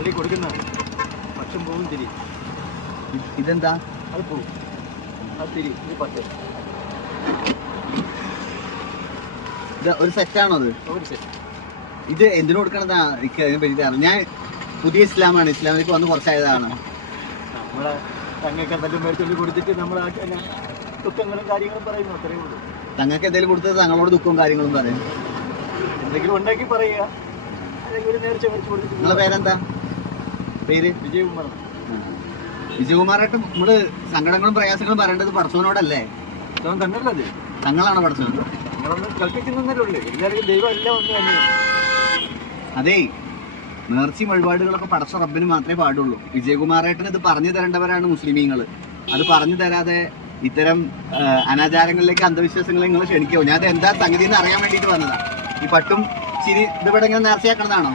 പള്ളി കൊടുക്കുന്നതാണ്. പക്ഷം പോവും തിരി. ഇതെന്താ? അത് പോവും. അത് തിരി. ഇത് പട്ട്. ഇത് ഒരു സെറ്റാണോ അത്? ഒരു സെറ്റ്. ഇത് എന്തിനു കൊടുക്കണതാ? എനിക്ക് അതിനെ പറ്റി അറിയാം. ഞാൻ പുതിയ ഇസ്ലാമാണ്, ഇസ്ലാമിലേക്ക് വന്ന് കുറച്ചായതാണ്. നമ്മളെ തങ്ങൾക്ക് എന്തെങ്കിലും മേടിച്ചൊല്ലി കൊടുത്തിട്ട് നമ്മൾ ദുഃഖങ്ങളും കാര്യങ്ങളും പറയുന്നു, അത്രയേ ഉള്ളൂ. തങ്ങൾക്ക് എന്തെങ്കിലും കൊടുത്തത് തങ്ങളോട് ദുഃഖവും കാര്യങ്ങളും പറയും. എന്തെങ്കിലും ഉണ്ടാക്കി പറയുക, അല്ലെങ്കിൽ ഒരു നേർച്ച മേടിച്ച് കൊടുത്തിട്ട്. നിങ്ങളെ പേരെന്താ? പേര് വിജയകുമാർ. വിജയകുമാറായിട്ട് നമ്മള് സങ്കടങ്ങളും പ്രയാസങ്ങളും പറയേണ്ടത് പടച്ചവനോടല്ലേ? തന്നല്ലേ തങ്ങളാണ് പടച്ചവൻ. നിങ്ങളൊന്ന് കൽപ്പിക്കുന്നല്ലേ ഉള്ളൂ. എല്ലാവർക്കും ദൈവം എല്ലാം ഒന്ന് തന്നെയാണ്. അതേ, നേർച്ചയും വഴിപാടുകളൊക്കെ പടച്ച റബ്ബിന് മാത്രമേ പാടുള്ളൂ. വിജയകുമാറേട്ടന് ഇത് പറഞ്ഞു തരേണ്ടവരാണ് മുസ്ലിമീങ്ങൾ. അത് പറഞ്ഞു തരാതെ ഇത്തരം അനാചാരങ്ങളിലേക്ക്, അന്ധവിശ്വാസങ്ങളെ നിങ്ങൾ ക്ഷണിക്കുമോ? ഞാൻ എന്താ സംഗതി എന്ന് അറിയാൻ വേണ്ടിയിട്ട് വന്നതാ. ഈ പട്ടും ചിരി ഇതിവിടെ ഇങ്ങനെ നേർച്ചയാക്കണതാണോ?